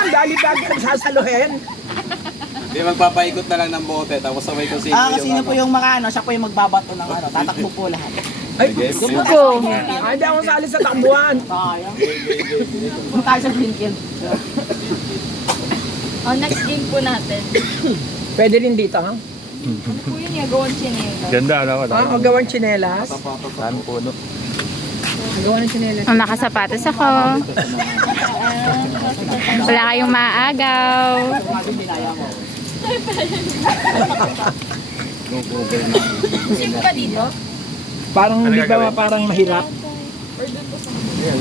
naman, dali lagi nagsasaluhin. Hindi, magpapaikot na lang ng bote, tapos sabay ko sino Ah, kasi sino po yung mga ano, siya po yung magbabato ng ano, tatakbo po lahat. Ay, Go. ay, hindi ako sali sa takbuhan. Sayang. Kung tayo sa green field. Oh, next game po natin. Pwede rin dito, ha? Ano po yun, gawang chinela? Ganda, ano? Ah, magawan tsinelas. Saan puno? Magawan ng tsinelas. Oh, nakasapatos ako. Wala kayong maagaw. Sabi nilaya mo. Sino ba dito? Parang, di ba parang mahirap?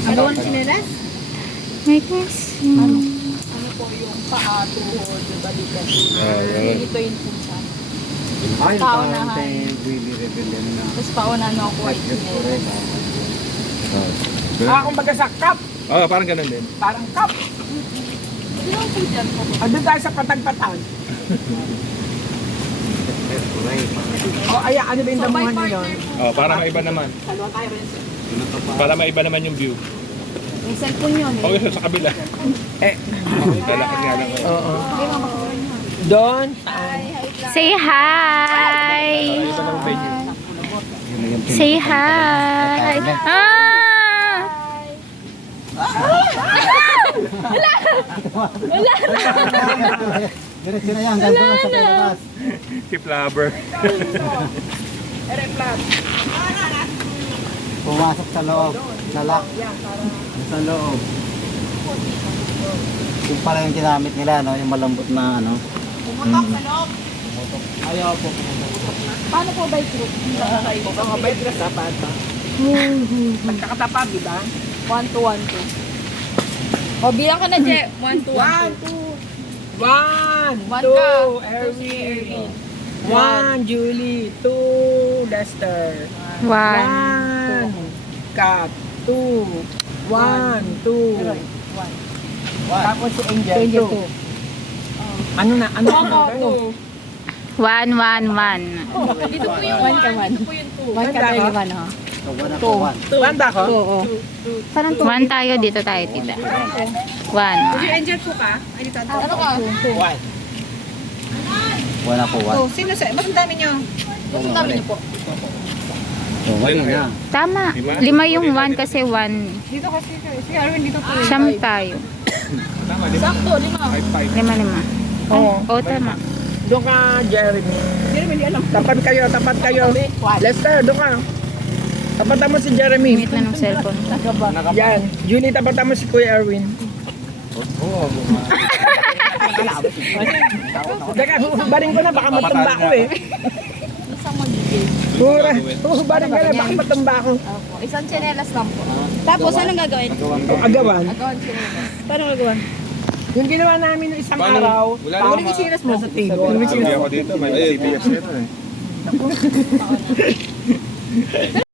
Gawang chinela? May question. Ano po yung paa, tuhod, balikan? Dito yung punsa. Paunahan. Tapos paunahan ako ay chinela. Ah, kumbaga sa cup. Oo, parang ganun din. Parang cup. Ano ang po dyan po? Ah, doon tayo sa patagpatan. O, aya, ano ba yung damuhan niyo yun? Oh, para maiba naman. Dalawa tayo rin. Para maiba naman yung view. May cellphone yun eh. Okay, sa kabila. Eh, Lalakad nga lang. oo. Doon. Say hi! Ito ng venue. Say hi! Ah! Diretso na yan, ganda sa palabas. Keep lover. Aeroplan. Pumasok sa loob. Nalak. Sa loob. Yung pala yung ginamit nila, no? Yung malambot na ano. Pumutok sa loob. Ayaw po. Paano po by group? Oo, bait ka sa pata. Magkakatapat, di ba? 1 to 1 to. O, bilang ka na, Je. 1 to 1 One, to. two. One, One two, ka. Erwin. One, Julie. Two, Lester. 1. One, Kat. Two. One, two. Tapos si Angel. Two. Ano na? Ano na? Ano? 1, 1, 1. Dito po yung 1 ka 1. Dito po yung 2. 1 ka Ganda 31, ha? Two. Banda ko? Oo. Saan 1 tayo, dito tayo, tita. 1. Angel po ka? Ay, dito. Ano ka? One. Wala po, one. Sino sa? Mas ang dami nyo. Mas ang dami niyo po. Wala na. Tama. 5 yung 1 kasi 1. Dito kasi. Si Arwin dito po. Siyam tayo. Tama, di ba? Sakto, 5. 5. Oo. Oo, tama. Doon ka, Jeremy. Jeremy, hindi alam. Tapat kayo, tapat kayo. Lester, doon ka. Tapatan mo si Jeremy. Limit na ng cellphone. Yan. Julie, tapatan mo si Kuya Erwin. Teka, huhubarin ko na, baka matumba ako eh. Huhubarin ko na, baka matumba ako. Isang tsinelas lang po. Tapos, anong gagawin? Agawan. Agawan tsinelas. Paano gagawin? Yung ginawa namin ng isang Paano? araw, Wala tama. naman. Sinas mo sa table. Hindi ako dito, may CBS nito eh.